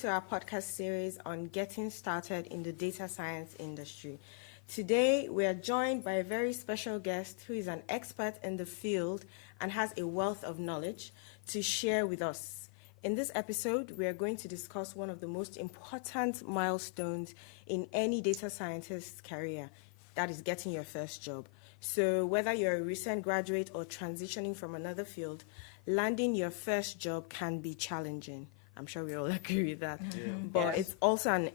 to our podcast series on getting started in the data science industry. Today, we are joined by a very special guest who is an expert in the field and has a wealth of knowledge to share with us. In this episode, we are going to discuss one of the most important milestones in any data scientist's career, that is getting your first job. So whether you're a recent graduate or transitioning from another field, landing your first job can be challenging. I'm sure we all agree with that. Yeah. But It's also an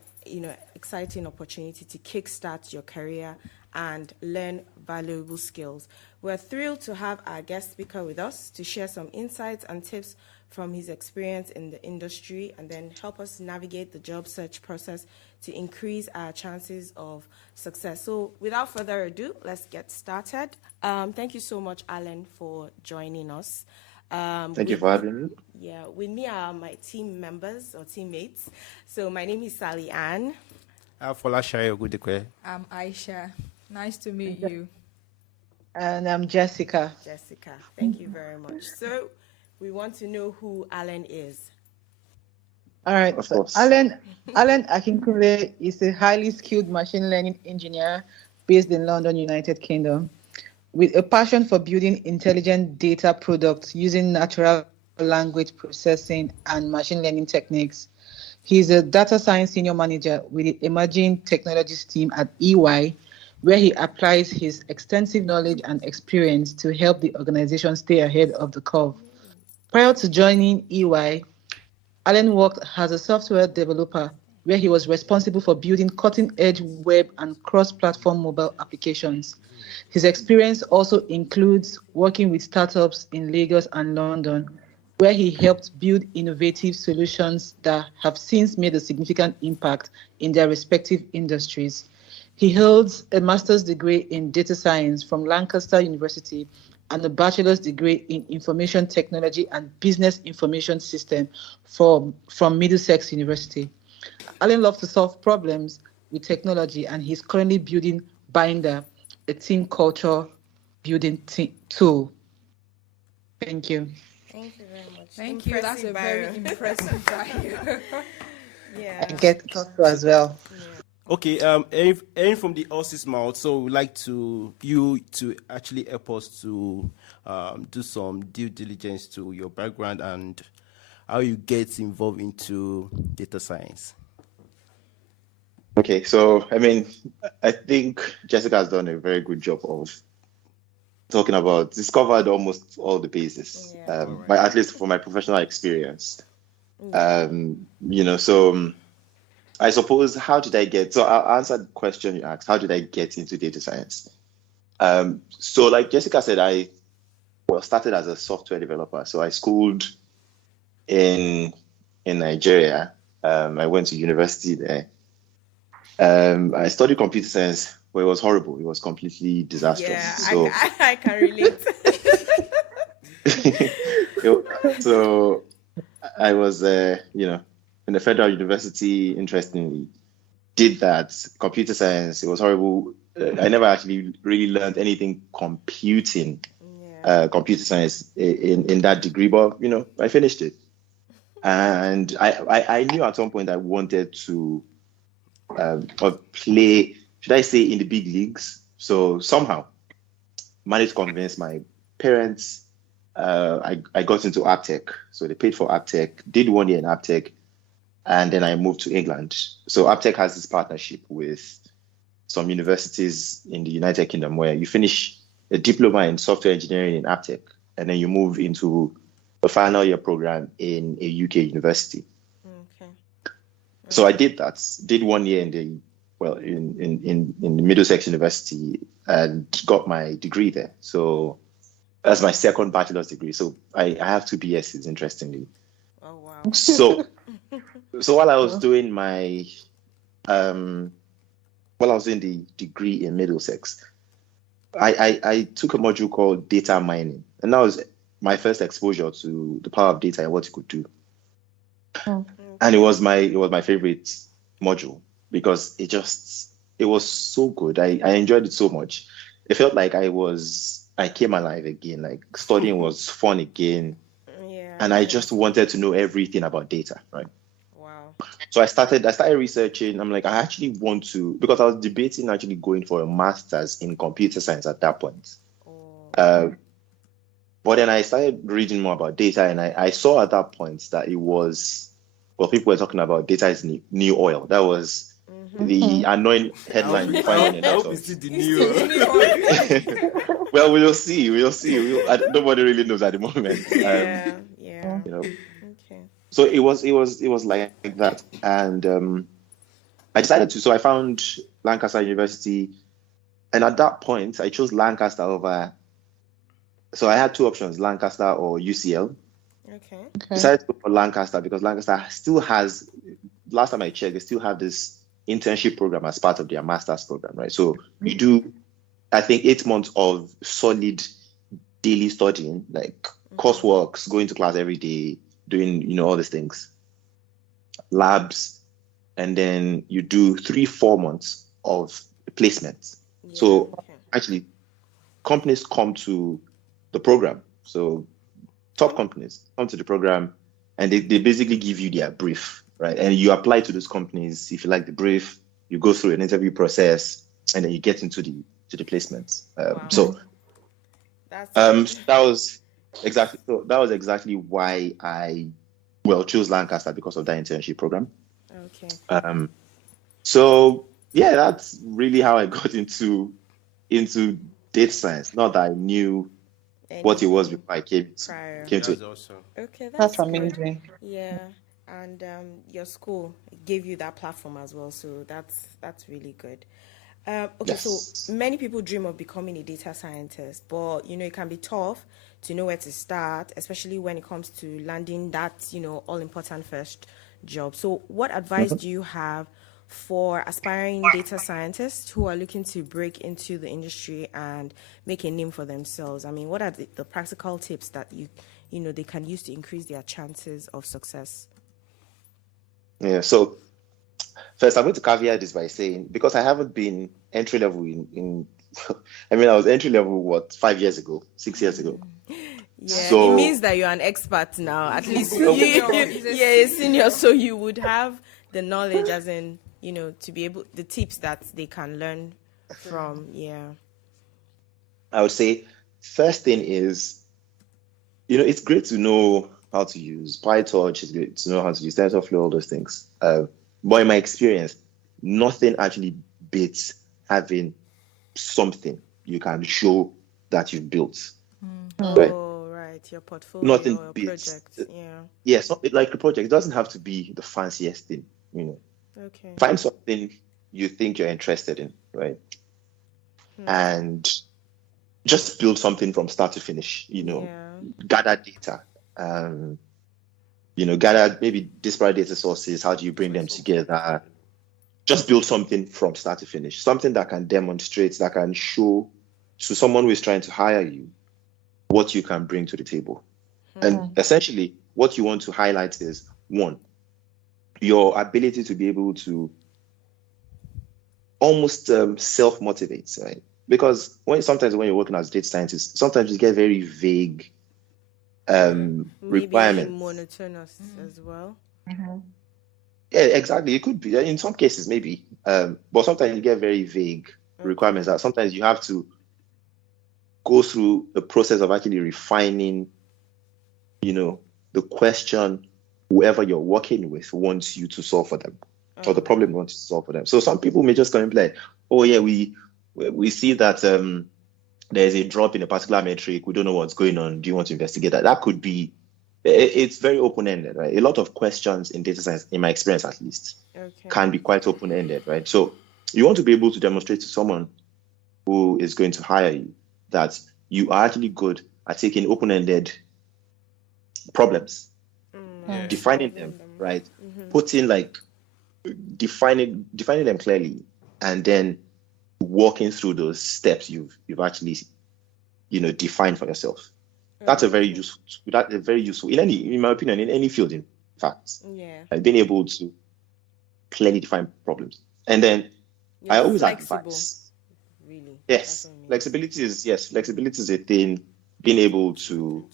exciting opportunity to kickstart your career and learn valuable skills. We're thrilled to have our guest speaker with us to share some insights and tips from his experience in the industry and then help us navigate the job search process to increase our chances of success. So without further ado, let's get started. Thank you so much, Allen, for joining us. Thank you for having me. Yeah, with me are my team members or teammates. So my name is Sally Ann. I'm Aisha. Nice to meet you. And I'm Jessica. Jessica, thank you very much. So we want to know who Allen is. All right. Of so course. Allen Akinkunle is a highly skilled machine learning engineer based in London, United Kingdom, with a passion for building intelligent data products using natural language processing and machine learning techniques. He's a data science senior manager with the emerging technologies team at EY, where he applies his extensive knowledge and experience to help the organization stay ahead of the curve. Prior to joining EY, Allen worked as a software developer, where he was responsible for building cutting-edge web and cross-platform mobile applications. His experience also includes working with startups in Lagos and London, where he helped build innovative solutions that have since made a significant impact in their respective industries. He holds a master's degree in data science from Lancaster University and a bachelor's degree in information technology and business information system from Middlesex University. Allen loves to solve problems with technology, and he's currently building Binder, a team culture building tool. Thank you. Thank you very much. Thank you. That's a very impressive bio. Yeah. I get talk to as well. Yeah. Okay, hearing from the horse's mouth, so we'd like you to actually help us to do some due diligence to your background and how you get involved into data science. Okay, so I think Jessica has done a very good job of talking about, discovered almost all the bases, Yeah. but at least for my professional experience. Yeah. So I suppose, so I'll answer the question you asked, how did I get into data science? So like Jessica said, I started as a software developer. So I schooled in Nigeria. I went to university there. I studied computer science, but it was horrible. It was completely disastrous. Yeah, So, I can relate. so I was, in the Federal University, interestingly, did that. Computer science, it was horrible. I never actually really learned anything computer science in that degree, but, I finished it. And I knew at some point I wanted to play, should I say, in the big leagues. So somehow managed to convince my parents. I got into AppTech. So they paid for AppTech, did 1 year in AppTech, and then I moved to England. So AppTech has this partnership with some universities in the United Kingdom where you finish a diploma in software engineering in AppTech, and then you move into a final year program in a UK university. Okay. So I did that. Did 1 year in the Middlesex University and got my degree there. So that's my second bachelor's degree. So I have 2 BScs, interestingly. Oh wow. So while I was doing while I was in the degree in Middlesex, I took a module called data mining, and that was my first exposure to the power of data and what it could do. And it was my favorite module because it was so good. I enjoyed it so much. It felt like I came alive again. Like studying was fun again. Yeah. And I just wanted to know everything about data, right? Wow. So I started researching. I'm like, I actually want to, because I was debating actually going for a master's in computer science at that point. Oh. But then I started reading more about data, and I saw at that point that it was, well, people were talking about data is new oil. That was the annoying headline you find in a I lot hope of. it's still the new. Well, we'll see. Nobody really knows at the moment. Yeah. You know, Okay. so it was like that, and I decided to. So I found Lancaster University, and at that point, I chose Lancaster over. So I had two options: Lancaster or UCL. Okay. Decided to go for Lancaster because Lancaster still has. Last time I checked, they still have this internship program as part of their master's program, right? So you do, I think, 8 months of solid daily studying, like coursework, going to class every day, doing all these things, labs, and then you do 3-4 months of placement. Yeah, So okay. actually, companies come to the program. So top companies come to the program, and they basically give you their brief, right? And you apply to those companies. If you like the brief, you go through an interview process, and then you get into the placements. Wow. So That's that was exactly why I chose Lancaster, because of that internship program. okay. So yeah, that's really how I got into data science. Not that I knew what it was Anything before I came prior. to That's it. awesome. Okay, That's good. amazing. Yeah, and your school gave you that platform as well, so that's really good. Okay, Yes. so many people dream of becoming a data scientist, but it can be tough to know where to start, especially when it comes to landing that all important first job. So, what advice do you have for aspiring data scientists who are looking to break into the industry and make a name for themselves? I mean, what are the practical tips that they can use to increase their chances of success? Yeah. So first, I'm going to caveat this by saying, because I haven't been entry level in I mean, I was entry level 5 years ago, 6 years ago. Yeah, So it means that you're an expert now. At least Senior, he's a a senior, so you would have the knowledge, as in to be able the tips that they can learn from. Yeah. I would say first thing is, it's great to know how to use PyTorch. It's great to know how to use TensorFlow, all those things. But in my experience, nothing actually beats having something you can show that you've built. Right? Oh, right. Your portfolio, Nothing your beats. project. Yeah. Yes, like a project. It doesn't have to be the fanciest thing. Okay. Find something you think you're interested in, right? And just build something from start to finish. Yeah. Gather data. Gather maybe disparate data sources. How do you bring them together? Just build something from start to finish. Something that can demonstrate, that can show to someone who is trying to hire you what you can bring to the table. And essentially, what you want to highlight is, one, your ability to be able to almost self-motivate, right? Because sometimes when you're working as a data scientist, sometimes you get very vague Maybe requirements. monotonous as well. Yeah, exactly. It could be in some cases, maybe, but sometimes you get very vague requirements that sometimes you have to go through the process of actually refining, the question whoever you're working with wants you to solve for them, or the problem you want to solve for them. So some people may just come and be like, oh yeah, we see that there's a drop in a particular metric. We don't know what's going on. Do you want to investigate that? That could be, it's very open-ended, right? A lot of questions in data science, in my experience at least, can be quite open-ended, right? So you want to be able to demonstrate to someone who is going to hire you that you are actually good at taking open-ended problems, defining them, right? Putting defining them clearly, and then walking through those steps you've actually defined for yourself. That's a very useful in my opinion, in any field, in fact. Yeah. Being able to clearly define problems. And then I always flexible, advise. really. Yes, flexibility is a thing. Being able to,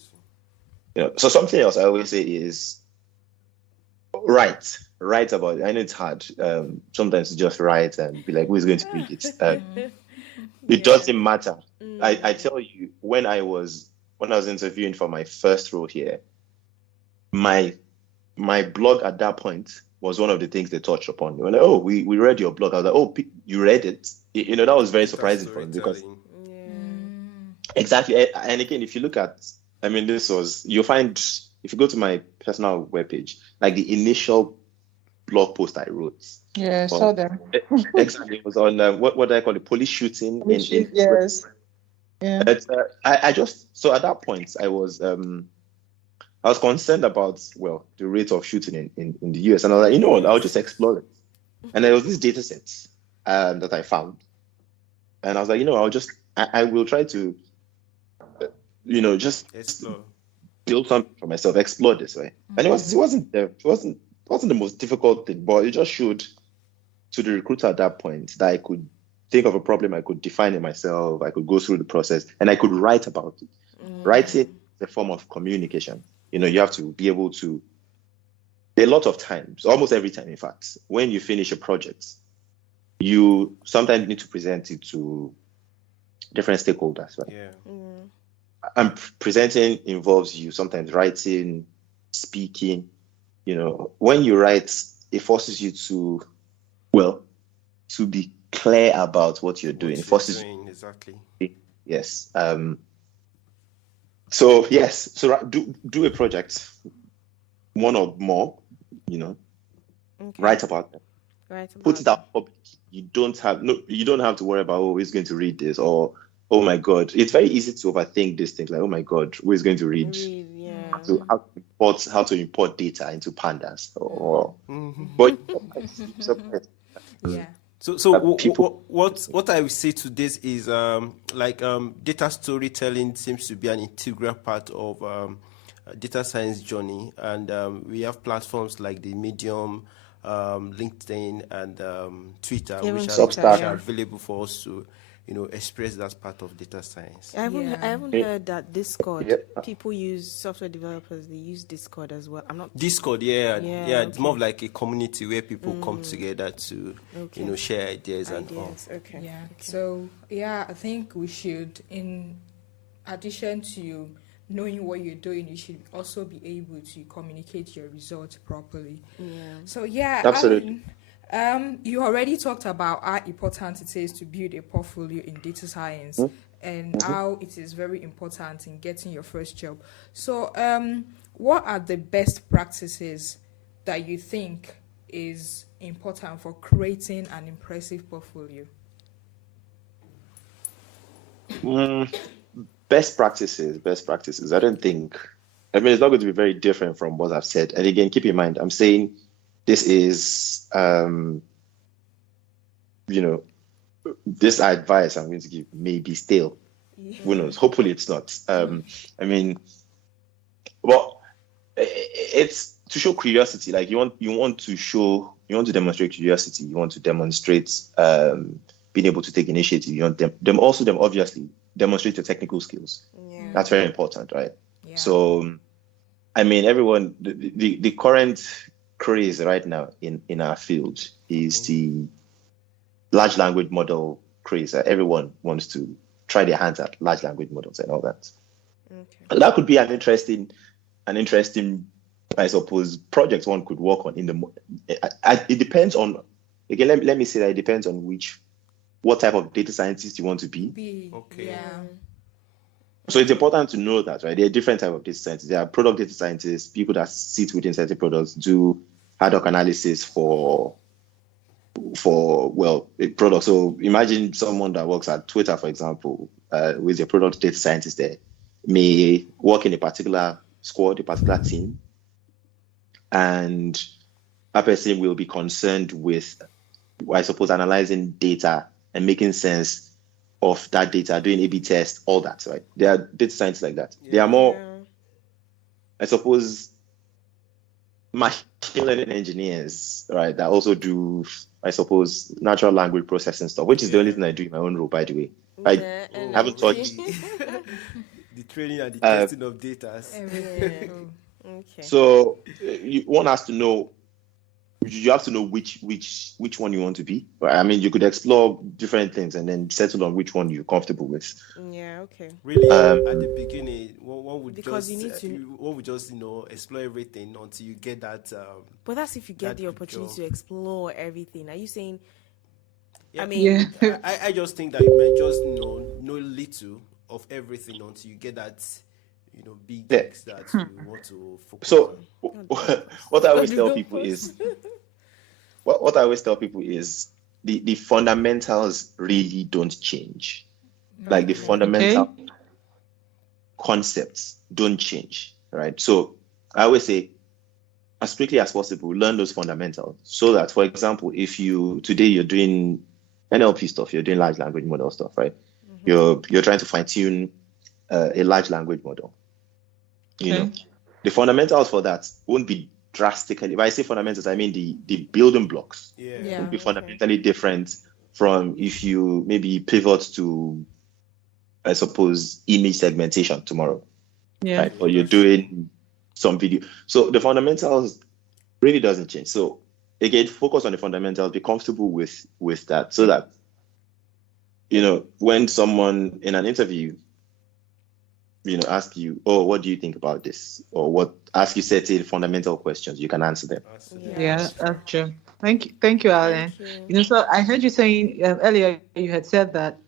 so something else I always say is write. write about it. I know it's hard sometimes to just write and be like, who is going to read it? It doesn't matter. I tell you, when I was interviewing for my first role here, my blog at that point was one of the things they touched upon. They were like, oh, we read your blog. I was like, oh, you read it? You know, that was very surprising for me because exactly. And again, if you look at, I mean, you'll find, if you go to my personal webpage, like the initial blog post I wrote. Yeah, I saw that. Exactly. It was on, what do I call it? Police shooting. Yes. Yeah. But, so at that point, I was concerned about, well, the rate of shooting in the US. And I was like, you know what, I'll just explore it. And there was this data set that I found. And I was like, you know, I will try to, just Explore. build something for myself, explore this way. And it wasn't the most difficult thing, but it just showed to the recruiter at that point that I could think of a problem, I could define it myself, I could go through the process, and I could write about it. Writing is a form of communication. You know, you have to be able to, a lot of times, almost every time, in fact, when you finish a project, you sometimes need to present it to different stakeholders, right? Yeah. And presenting involves you sometimes writing, speaking. You know, when you write, it forces you to be clear about what you're doing. It forces you. Exactly. Yes. So do a project, one or more, write about them. Put it out public. You don't have to worry about who's going to read this, or oh my God. It's very easy to overthink these things, like, oh my God, who is going to read? So how to import data into pandas but yeah. So what I would say to this is data storytelling seems to be an integral part of data science journey, and we have platforms like the Medium, LinkedIn, and Twitter, which are available for us to express that part of data science. I haven't heard that Discord. People use, software developers, they use Discord as well. Discord, it's more of like a community where people come together to share ideas and all. Okay. Yeah. So I think we should, in addition to knowing what you're doing, you should also be able to communicate your results properly. So absolutely. You already talked about how important it is to build a portfolio in data science and how it is very important in getting your first job. So what are the best practices that you think is important for creating an impressive portfolio? Best practices. I don't think, it's not going to be very different from what I've said. And again, keep in mind, I'm saying this is, this advice I'm going to give may be stale. Who knows? Hopefully it's not. It's to show curiosity. Like you want to demonstrate curiosity. You want to demonstrate being able to take initiative. You want them obviously demonstrate your technical skills. That's very important, right? So, everyone, the current craze right now in our field is the large language model craze. Everyone wants to try their hands at large language models and all that. And that could be an interesting, I suppose, project one could work on. It depends on, again, let me say that it depends on what type of data scientist you want to be. Okay. Yeah. So it's important to know that, right? There are different types of data scientists. There are product data scientists, people that sit within certain products, do ad hoc analysis for a product. So imagine someone that works at Twitter, for example, who is a product data scientist there, may work in a particular squad, a particular team, and that person will be concerned with, I suppose, analyzing data and making sense of that data, doing A/B tests, all that, right? There are data scientists like that. They are more, I suppose, machine learning engineers, right, that also do, I suppose, natural language processing stuff, which is the only thing I do in my own role, by the way. I haven't touched the training and the testing of data. So one has to know you have to know which one you want to be. Right? I mean, you could explore different things and then settle on which one you're comfortable with. Yeah, okay. Really, Um, at the beginning, one would Because you just, need to. one would just, explore everything until you get that. But that's if you get That the good opportunity job. to explore everything. Are you saying? Yeah, I Yeah. mean, I just think that you might just know little of everything until you get that, big yeah. gigs that you want to focus So on. what I always God, tell no people pause. is what I always tell people is the fundamentals really don't change. Like the Okay. fundamental concepts don't change, right? So I always say, as quickly as possible, learn those fundamentals so that, for example, if today you're doing NLP stuff, you're doing large language model stuff, right? You're trying to fine tune a large language model. Okay. The fundamentals for that won't be drastically. If I say fundamentals, I mean the building blocks Yeah. won't be Okay. fundamentally different from if you maybe pivot to, I suppose, image segmentation tomorrow, Yeah. right? Or you're doing some video. So the fundamentals really doesn't change. So again, focus on the fundamentals, be comfortable with that, so that when someone in an interview ask you, oh, what do you think about this, or ask you certain fundamental questions, you can answer them. Yeah, that's true. Thank you, Alan. Thank you. So I heard you saying earlier you had said that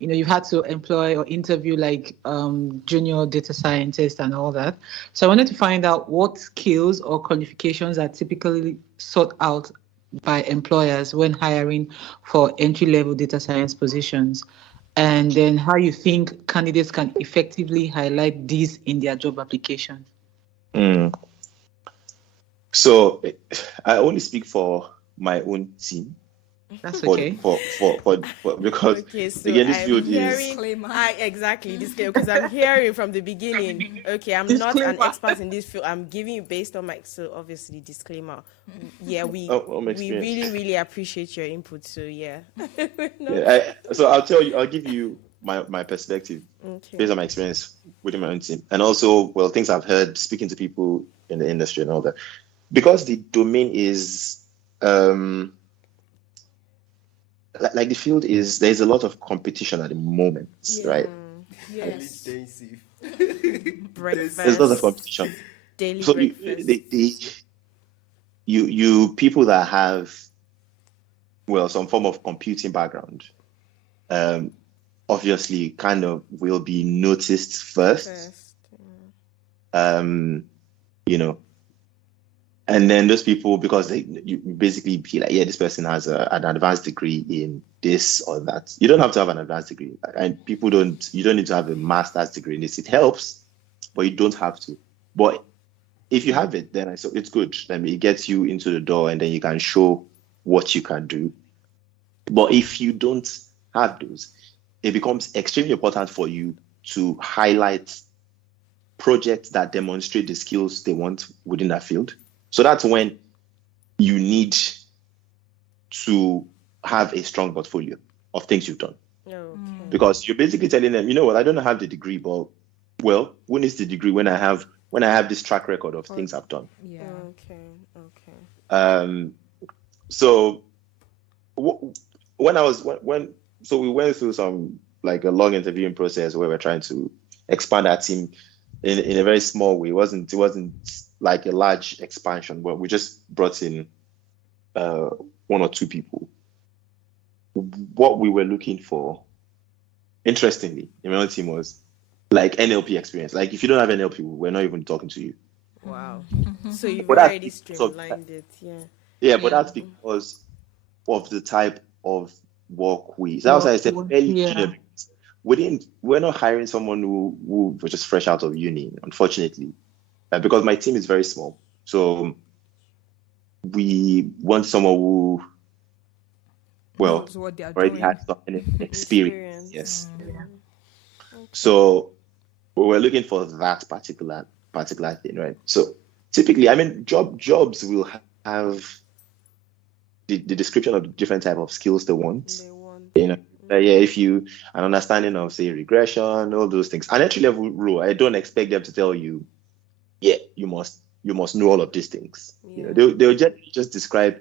you had to employ or interview like junior data scientists and all that. So I wanted to find out what skills or qualifications are typically sought out by employers when hiring for entry-level data science positions, and then how you think candidates can effectively highlight these in their job application. Mm. So I only speak for my own team. That's okay. Because Okay, so again, this I'm field hearing. Disclaimer. Exactly disclaimer, because I'm hearing from the beginning. Okay, I'm not an Disclaimer. expert in this field. I'm giving you based on my obviously disclaimer. Yeah, we experience. really appreciate your input. So yeah. So I'll give you my perspective based on my experience within my own team, and also things I've heard speaking to people in the industry and all that. Because the domain is like the field is, there's a lot of competition at the moment, right? Yes. Breakfast. There's lots of competition. Daily So breakfast. you people that have some form of computing background, obviously kind of will be noticed first. And then those people, because you basically be like, yeah, this person has an advanced degree in this or that. You don't have to have an advanced degree, and you don't need to have a master's degree in this. It helps, but you don't have to. But if you have it, then it's good. Then it gets you into the door, and then you can show what you can do. But if you don't have those, it becomes extremely important for you to highlight projects that demonstrate the skills they want within that field. So that's when you need to have a strong portfolio of things you've done. Okay. Because you're basically telling them, I don't have the degree, but who needs the degree when I have this track record of things I've done? Yeah. Okay. So so we went through some like a long interviewing process where we're trying to expand our team in a very small way. It wasn't like a large expansion, but we just brought in one or two people. What we were looking for, interestingly, in my own team, was like NLP experience. Like if you don't have NLP, we're not even talking to you. Wow. So you've But that's already streamlined it. Yeah. Yeah, but that's because of the type of work we. That's why I said early. We're not hiring someone who was just fresh out of uni, unfortunately, because my team is very small. So we want someone who, knows what they are already doing. had some experience. Yes. So we're looking for that particular thing, right? So typically, I mean, jobs will have the description of the different type of skills they want. If you an understanding of, say, regression, all those things. An entry level role, I don't expect them to tell you, yeah, you must you must know all of these things. Yeah. They'll just describe,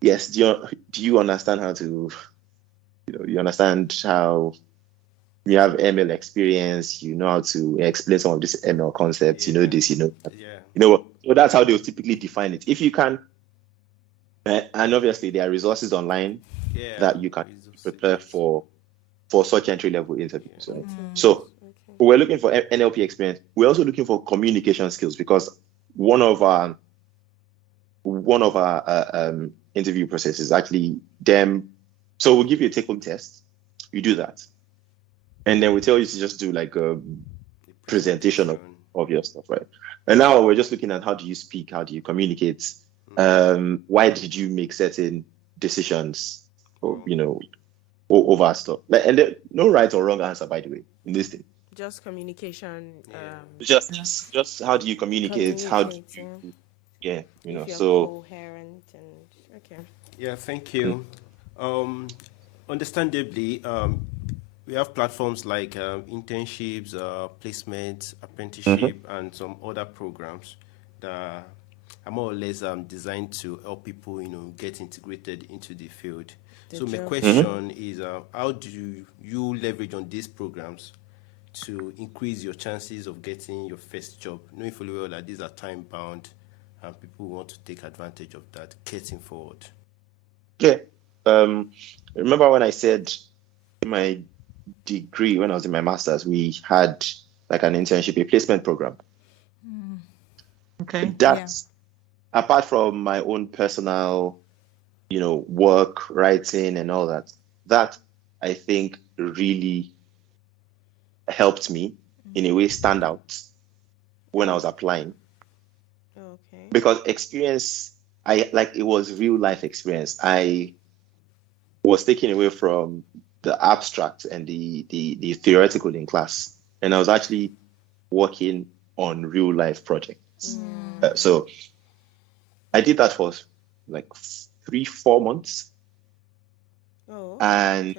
yes, do you understand how to, you understand how you have ML experience, you know how to explain some of these ML concepts, you know this, that. So that's how they'll typically define it. If you can, and obviously there are resources online that you can prepare for such entry level interviews, right? So we're looking for NLP experience. We're also looking for communication skills, because one of our interview processes is actually them. So we'll give you a take-home test. You do that, and then we tell you to just do like a presentation of your stuff, right? And now we're just looking at how do you speak, how do you communicate, why did you make certain decisions, or over stuff. And there, no right or wrong answer, by the way, in this thing. Just communication. Just how do you communicate? How do you, if you're so coherent and okay. Yeah, thank you. Understandably, we have platforms like internships, placement, apprenticeship, and some other programs that are more or less designed to help people, get integrated into the field. So my question is, how do you leverage on these programs to increase your chances of getting your first job, knowing fully well that these are time bound and people want to take advantage of that getting forward? Yeah. Remember when I said in my degree, when I was in my master's, we had like an internship, a placement program. Okay. That's apart from my own personal, work, writing and all that, that I think really helped me in a way stand out when I was applying. Okay. Because experience, it was real life experience. I was taken away from the abstract and the theoretical in class, and I was actually working on real life projects. So I did that for like 3-4 months. And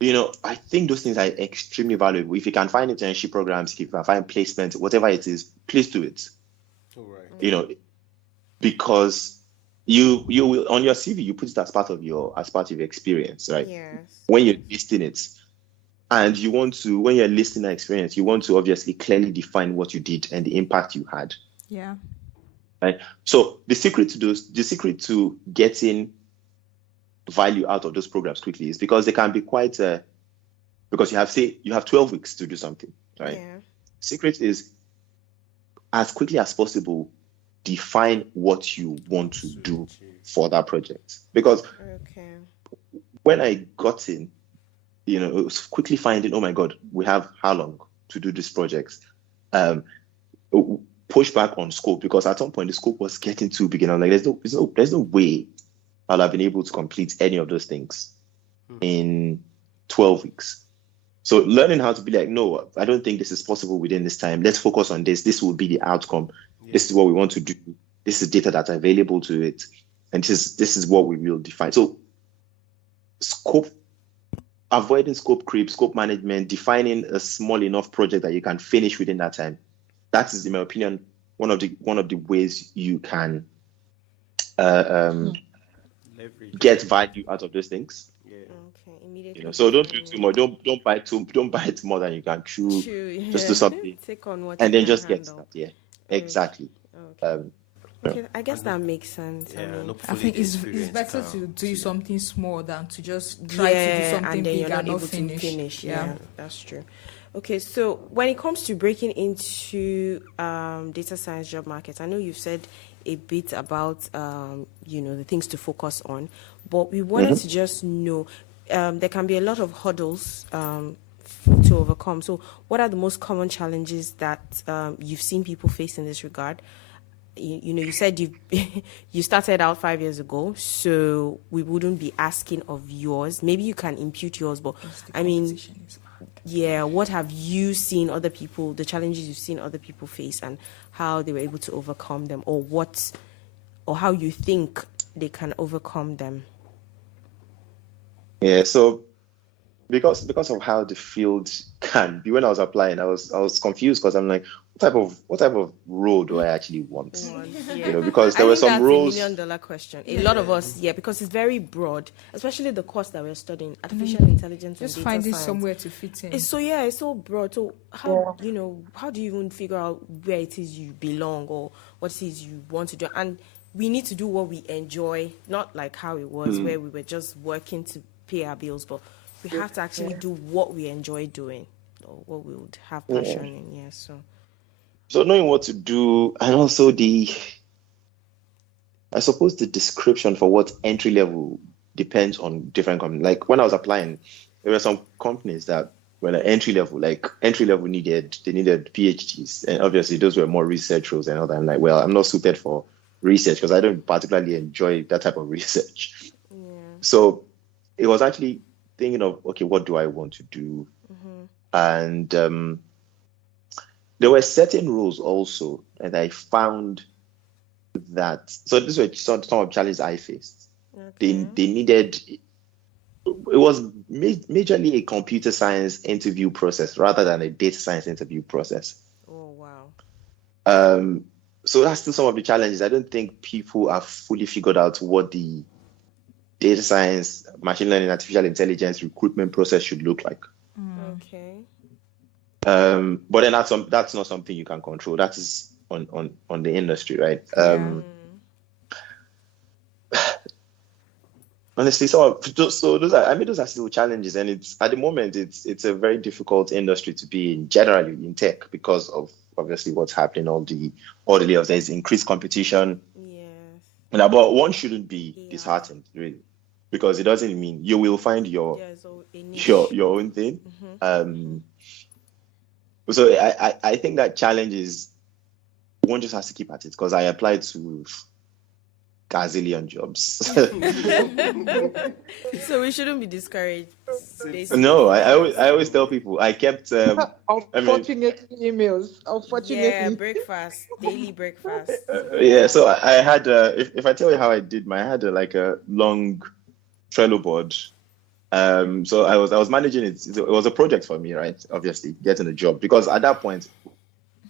I think those things are extremely valuable. If you can find internship programs, if you can find placement, whatever it is, please do it. All right. Because you will, on your CV, you put it as part of your experience, right? Yes. When you're listing it, and when you're listing that experience, you want to obviously clearly define what you did and the impact you had. Yeah. Right. So the secret to getting value out of those programs quickly is because they can be quite because you have 12 weeks to do something, right? Yeah. Secret is, as quickly as possible, define what you want to do for that project. Because when I got in, it was quickly finding, oh my God, we have how long to do this project? Push back on scope, because at some point the scope was getting too big, and I'm like, there's no way I'll have been able to complete any of those things in 12 weeks. So learning how to be like, no, I don't think this is possible within this time. Let's focus on this. This will be the outcome. Yeah. This is what we want to do. This is data that's available to it, and this is what we will define. So avoiding scope creep, scope management, defining a small enough project that you can finish within that time. That is, in my opinion, one of the ways you can get value out of those things. Yeah. Okay. Immediately. So don't do too much. Don't bite more than you can chew. Yeah. Just do something. Take on what and you then can just handle. get started. Yeah. Exactly. Okay. Okay, I guess that makes sense. Yeah, I think it's better to do something small than to just try to do something and then big you're not and able not to finish. Yeah, that's true. Okay, so when it comes to breaking into data science job market, I know you've said a bit about the things to focus on, but we wanted to just know there can be a lot of hurdles to overcome. So what are the most common challenges that you've seen people face in this regard? You said you started out 5 years ago, so we wouldn't be asking of yours. Maybe you can impute yours, but I mean, what have you seen other people, the challenges you've seen other people face, and how they were able to overcome them, or how you think they can overcome them? Yeah, so because of how the field can be, when I was applying, I was confused, because I'm like, what type of role do I actually want? Yeah. Because I there were think some that's roles. $1 million question. A lot of us, because it's very broad, especially the course that we're studying, artificial intelligence and Just data finding science. somewhere to fit in. It's so broad. So how how do you even figure out where it is you belong or what it is you want to do? And we need to do what we enjoy, not like how it was where we were just working to pay our bills, but we have to actually do what we enjoy doing or what we would have passion in. Yeah. So knowing what to do, and also I suppose the description for what entry level depends on different companies. Like when I was applying, there were some companies that were entry level needed PhDs, and obviously those were more research roles and all that. I'm like, well, I'm not suited for research because I don't particularly enjoy that type of research. Yeah. So it was actually thinking of, okay, what do I want to do? And there were certain roles also, and I found that, so this was some of the challenges I faced. Okay. They needed, it was majorly a computer science interview process rather than a data science interview process. Oh, wow. So that's still some of the challenges. I don't think people have fully figured out what the data science, machine learning, artificial intelligence recruitment process should look like. Okay. But then that's not something you can control. That is on the industry, right? Honestly, so those are still challenges, and it's at the moment it's a very difficult industry to be in generally in tech because of obviously what's happening, all the layoffs. There's increased competition. Yes. But one shouldn't be disheartened, really, because it doesn't mean you will find your own thing. So I think that challenge is one just has to keep at it, because I applied to gazillion jobs. So we shouldn't be discouraged. Basically. No, I always tell people I kept emails. Unfortunately, breakfast, daily breakfast. So I had if I tell you how I did I had a long Trello board. So I was managing it. It was a project for me, right? Obviously, getting a job, because at that point,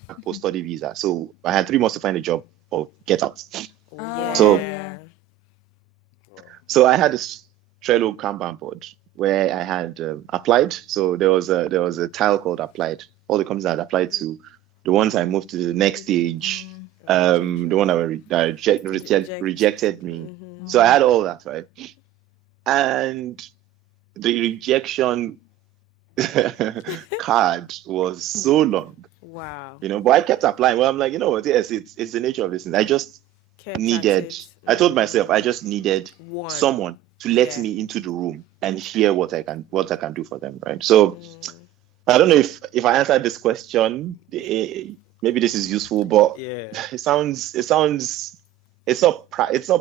I post-study visa, so I had 3 months to find a job or get out. So I had this Trello Kanban board where I had applied. So there was a tile called applied. All the companies I had applied to, the ones I moved to the next stage, the one that rejected me. So I had all that, right? And the rejection card was so long. Wow. But I kept applying. Well, I'm like, what? Yes, it's the nature of this thing. I just needed. I told myself I just needed someone to let me into the room and hear what I can do for them, right? So I don't know if I answered this question. Maybe this is useful, but it sounds. It's not.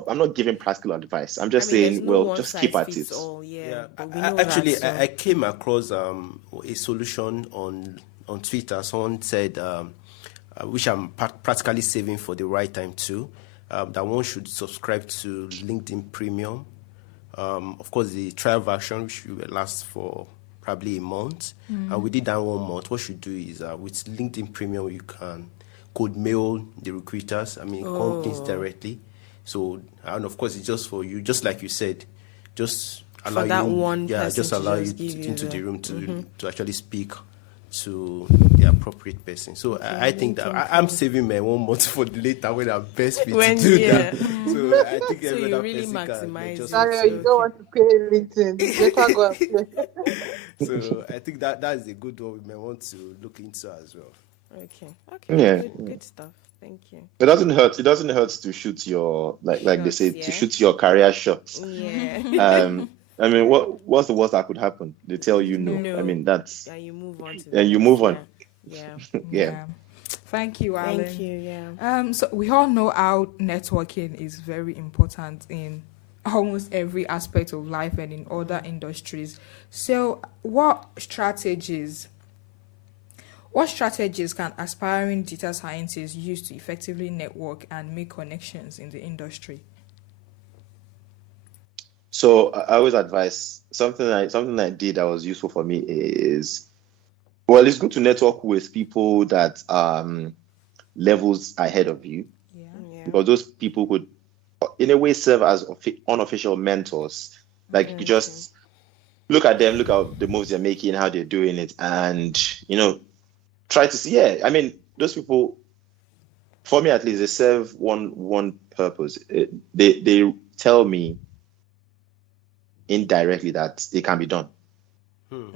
I'm not giving practical advice. I'm just saying, just keep at it. Actually, I came across a solution on Twitter. Someone said, which I'm practically saving for the right time too, that one should subscribe to LinkedIn Premium. Of course, the trial version, which will last for probably a month, and we did that 1 month. What you do is with LinkedIn Premium, you can could mail the recruiters, companies directly. So, and of course, it's just for you, just like you said, just allow for that one just allow you into the room to actually speak to the appropriate person. So I think that I'm saving my 1 month for the later when I'm best fit to do that. So I think so you really maximize it. Sorry, you don't want to pay LinkedIn. You better go and pay. So I think that is a good one we may want to look into as well. Okay. Yeah. Good stuff. Thank you. It doesn't hurt. It doesn't hurt to shoot your like they say to shoot your career shots. Yeah. What's the worst that could happen? They tell you no. That's and you move on to and you move on. Yeah. Thank you, Allen. Thank you. Yeah. So we all know how networking is very important in almost every aspect of life and in other industries. So what strategies can aspiring data scientists use to effectively network and make connections in the industry? So I always advise something I did that was useful for me is Well, it's good to network with people that levels ahead of you, Yeah. because those people could, in a way, serve as unofficial mentors. Like, you just look at them, look at the moves they're making, how they're doing it, and try to see. Yeah, I mean, those people, for me at least, they serve one purpose. They tell me indirectly that it can be done.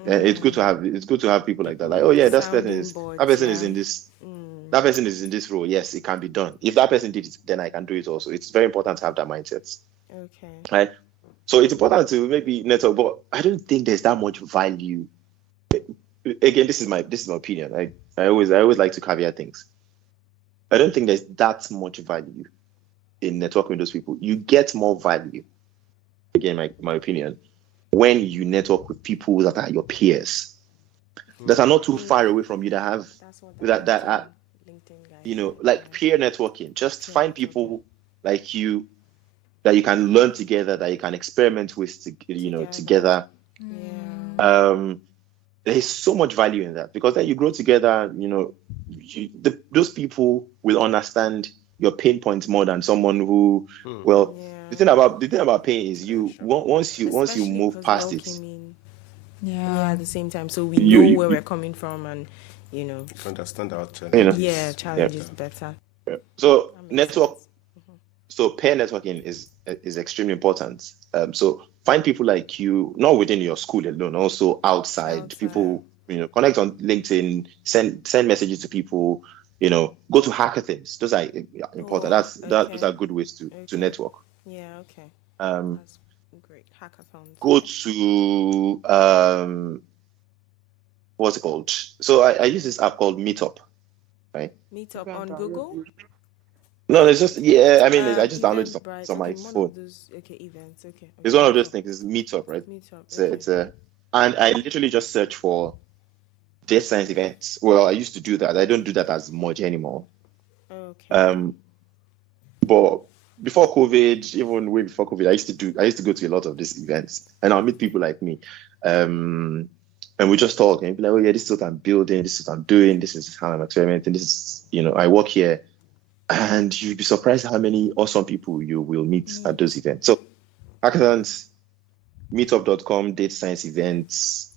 It's good to have people like that. Like, oh yeah, that person is in this. That person is in this role. Yes, it can be done. If that person did it, then I can do it also. It's very important to have that mindset. Okay. Right. So it's important to maybe network, but I don't think there's that much value. Again, this is my opinion. I always like to caveat things. I don't think there's that much value in networking with those people. You get more value, again, my opinion, when you network with people that are your peers, that are not too far away from you, that have that are, like peer networking. Just find people like you that you can learn together, that you can experiment with, together. Yeah. There's so much value in that, because then you grow together. Those people will understand your pain points more than someone who, the thing about pain is once you move past it, at the same time, so we know where we're coming from, and understand our challenges. challenges better. So pair networking is extremely important. So find people like you, not within your school alone, also outside. People, connect on LinkedIn, send messages to people, go to hackathons. Those are important. Those are good ways to network. Yeah, okay. That's great. Hackathons. Go to what's it called? So I use this app called Meetup, right? Meetup on Google? No, it's just I just downloaded some on my phone. Events. Okay. It's one of those things. It's Meetup, right? Meetup. And I literally just search for data science events. Well, I used to do that. I don't do that as much anymore. Okay. But before COVID, even way before COVID, I used to go to a lot of these events, and I'll meet people like me. And we just talk and be like, oh yeah, this is what I'm building, this is what I'm doing, this is how I'm experimenting, this is, I work here. And you'd be surprised how many awesome people you will meet at those events. So hackathons, meetup.com, data science events,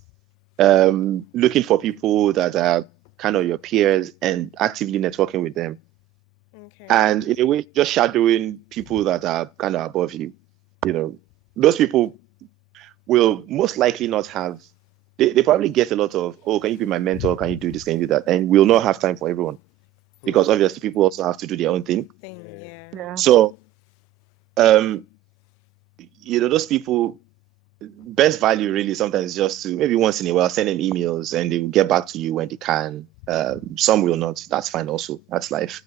looking for people that are kind of your peers and actively networking with them. Okay. And in a way, just shadowing people that are kind of above you. Those people will most likely not have, they probably get a lot of, oh, can you be my mentor? Can you do this? Can you do that? And we'll not have time for everyone, because obviously people also have to do their own thing. Yeah. So, those people, best value really sometimes just to maybe once in a while send them emails and they will get back to you when they can. Some will not. That's fine also. That's life.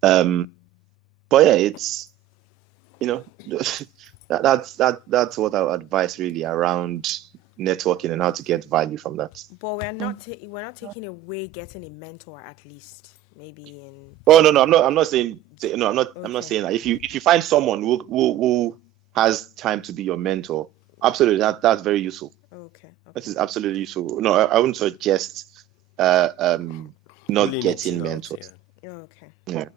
But yeah, it's, that's what I would advise really around networking and how to get value from that. But we're not taking away getting a mentor, at least maybe in. Oh no, I'm not saying I'm not saying that. If you find someone who has time to be your mentor, absolutely, that's very useful. Okay. That is absolutely useful. No, I wouldn't suggest not getting mentors. Yeah. Okay. Yeah.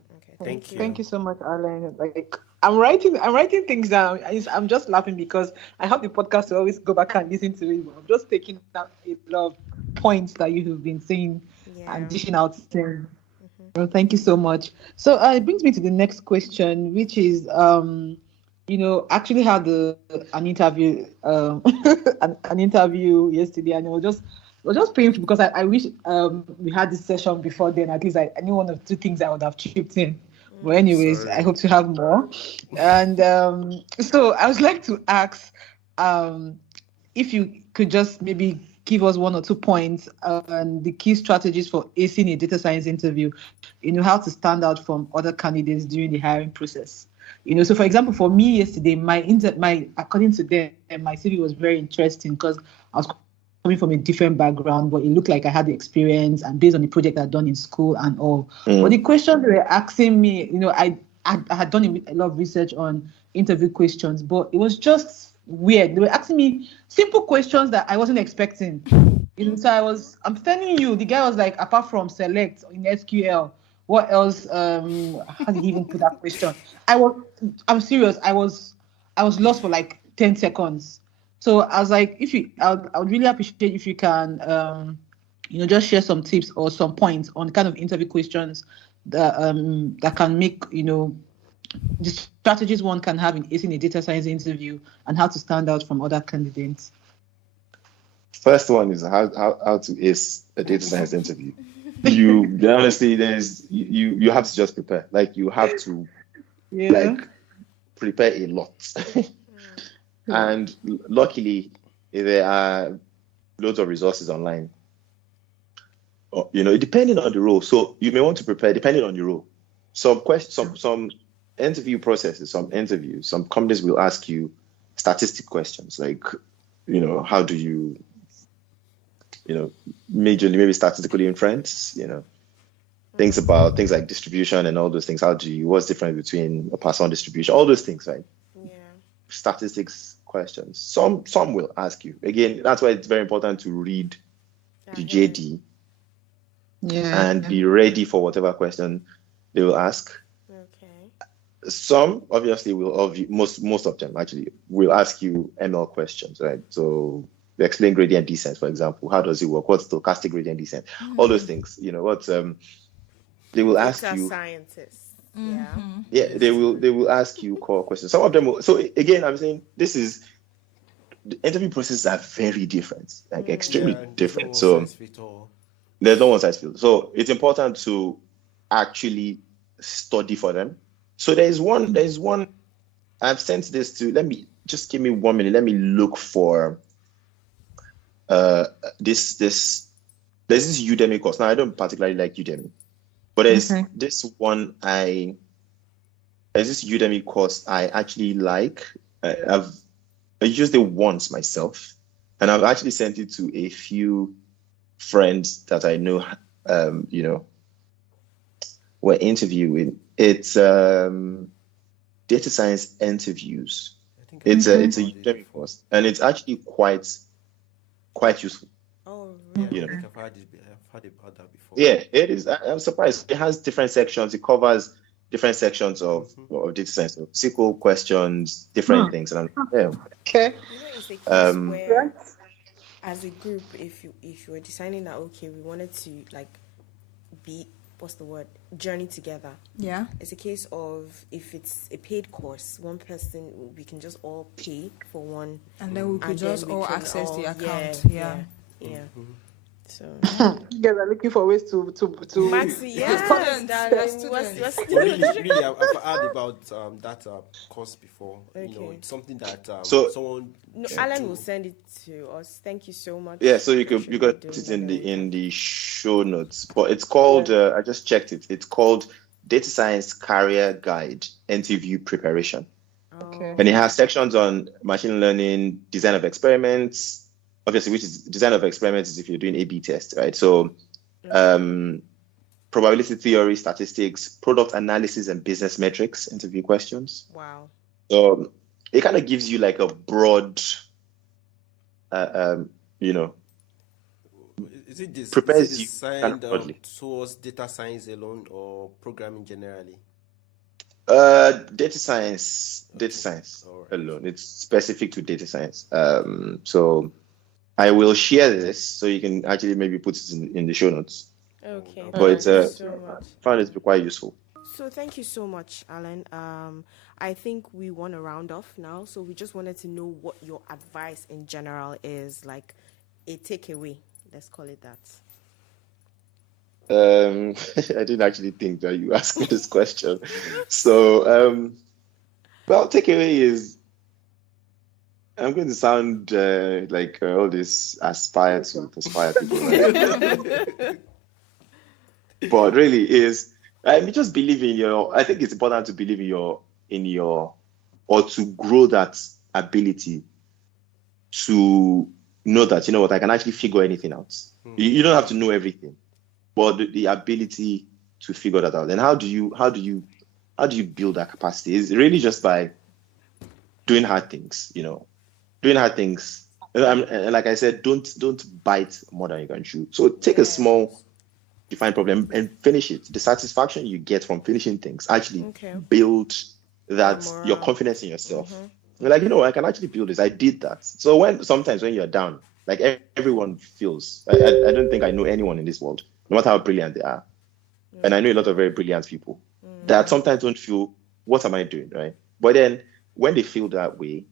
Okay. Thank you so much, Allen. Like, I'm writing things down. I'm just laughing because I have the podcast to always go back and listen to it. I'm just taking down a lot of points that you have been saying and dishing out. Well, thank you so much. So it brings me to the next question, which is, actually had an interview, an interview yesterday, and I was just painful because I wish we had this session before then. At least I knew one or two things I would have chipped in. But anyways, Sorry. I hope to have more. And so I would like to ask if you could just maybe give us one or 2 points on the key strategies for acing a data science interview, how to stand out from other candidates during the hiring process. So for example, for me yesterday, my according to them, my CV was very interesting because I was coming from a different background, but it looked like I had the experience and based on the project I'd done in school and all. But the questions they were asking me, I had done a lot of research on interview questions, but it was just weird. They were asking me simple questions that I wasn't expecting. I'm telling you, the guy was like, apart from select in SQL, what else? How did he even put that question? I'm serious. I was lost for like 10 seconds. So I was like, I would really appreciate if you can, just share some tips or some points on kind of interview questions that can make, the strategies one can have in acing a data science interview and how to stand out from other candidates. First one is how to ace a data science interview. Honestly, you have to just prepare. Like you have to prepare a lot. And luckily there are loads of resources online. Depending on the role. So you may want to prepare depending on your role. Some interview processes, some interviews, some companies will ask you statistic questions like, how do you, majorly maybe statistically inference, things like distribution and all those things. What's different between a Poisson distribution, all those things, right? Yeah. Statistics questions. Some will ask you. Again, that's why it's very important to read the JD and be ready for whatever question they will ask. Okay. Some obviously most of them actually will ask you ML questions, right? So they explain gradient descent, for example. How does it work? What's stochastic gradient descent? All those things. They will ask you. Scientists. Yeah, they will ask you core questions. Some of them will. So again, I'm saying the interview processes are very different, like extremely different. So there's no one size fits all. So it's important to actually study for them. So there's one. I've sent this to. Give me 1 minute. Let me look for there's this Udemy course. Now I don't particularly like Udemy, but there's this Udemy course I actually like. I used it once myself, and I've actually sent it to a few friends that I know, were interviewing. It's data science interviews. It's a Udemy course, and it's actually quite useful. Oh, really? I've heard about that before. Yeah, it is. I'm surprised. It has different sections. It covers different sections of data science, so SQL questions, different things. And okay. It's a case where, as a group, if you were deciding that we wanted to journey together. Yeah. It's a case of if it's a paid course, one person we can just all pay for one, and then we could just all access the account. Yeah. So you guys are looking for ways to Maxi, really, I've heard about that course before. Okay. It's something that someone. No, Alan will send it to us. Thank you so much. Yeah, so you got it in the show notes. But it's called. I just checked it. It's called Data Science Career Guide Interview Preparation. Okay. And it has sections on machine learning, design of experiments. Obviously, which is design of experiments is if you're doing A/B tests, right? So, probability theory, statistics, product analysis, and business metrics interview questions. Wow. So it kind of gives you like a broad, Is it prepares you designed towards data science alone or programming generally? Data science Right. alone. It's specific to data science. So I will share this so you can actually maybe put it in the show notes. Okay. But it's so much. found it to be quite useful. So thank you so much, Alan. I think we want to round off now. So we just wanted to know what your advice in general is, like a takeaway. Let's call it that. I didn't actually think that you asked me this question. So, takeaway is, I'm going to sound like all this aspire people, right? But really is, just believe in I think it's important to believe or to grow that ability to know that, I can actually figure anything out. You don't have to know everything, but the ability to figure that out. And how do you build that capacity? Is really just by doing hard things, doing hard things Like I said, don't bite more than you can chew. So take a small defined problem and finish it. The satisfaction you get from finishing things actually build that your confidence in yourself. You're like, I can actually build this. I did that. So sometimes when you're down, like everyone feels, I don't think I know anyone in this world, no matter how brilliant they are. And I know a lot of very brilliant people that sometimes don't feel, what am I doing, right? But then when they feel that way,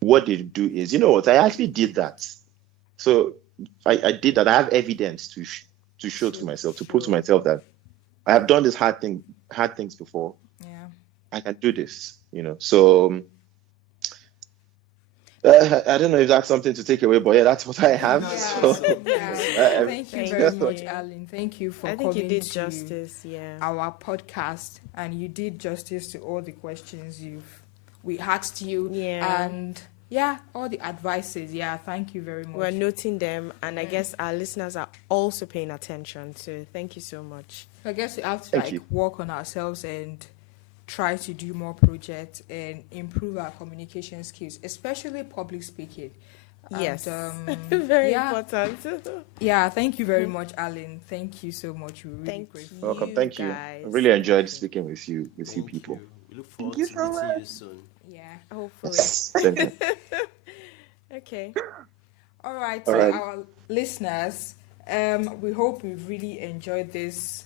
what they do is, you know what, I actually did that. So I did that. I have evidence to show to myself, to prove to myself that I have done this hard things before. Yeah. I can do this, So I don't know if that's something to take away, but that's what I have. Yeah. So, Thank you very much, Allen. Thank you for coming you did to justice, our podcast, and you did justice to all the questions we asked you, and all the advices. Thank you very much. We're noting them, and I guess our listeners are also paying attention. So thank you so much. I guess we have to work on ourselves and try to do more projects and improve our communication skills, especially public speaking. Yes, and, very important. Thank you very much, Allen. Thank you so much. We're really grateful. Welcome. Thank you. I really enjoyed speaking with you people. We look forward to meeting you soon. Yeah, hopefully. Okay. All right. So our listeners, we hope you've really enjoyed this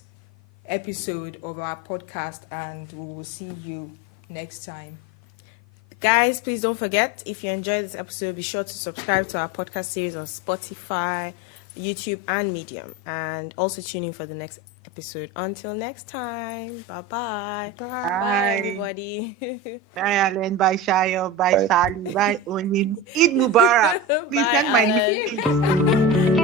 episode of our podcast, and we will see you next time. Guys, please don't forget, if you enjoyed this episode, be sure to subscribe to our podcast series on Spotify, YouTube, and Medium, and also tune in for the next episode. Until next time, bye-bye. Bye, everybody. Bye, Allen. Bye, Shayo. Bye, Sally. Bye, Onim. Eid Mubarak. Please send my Allen.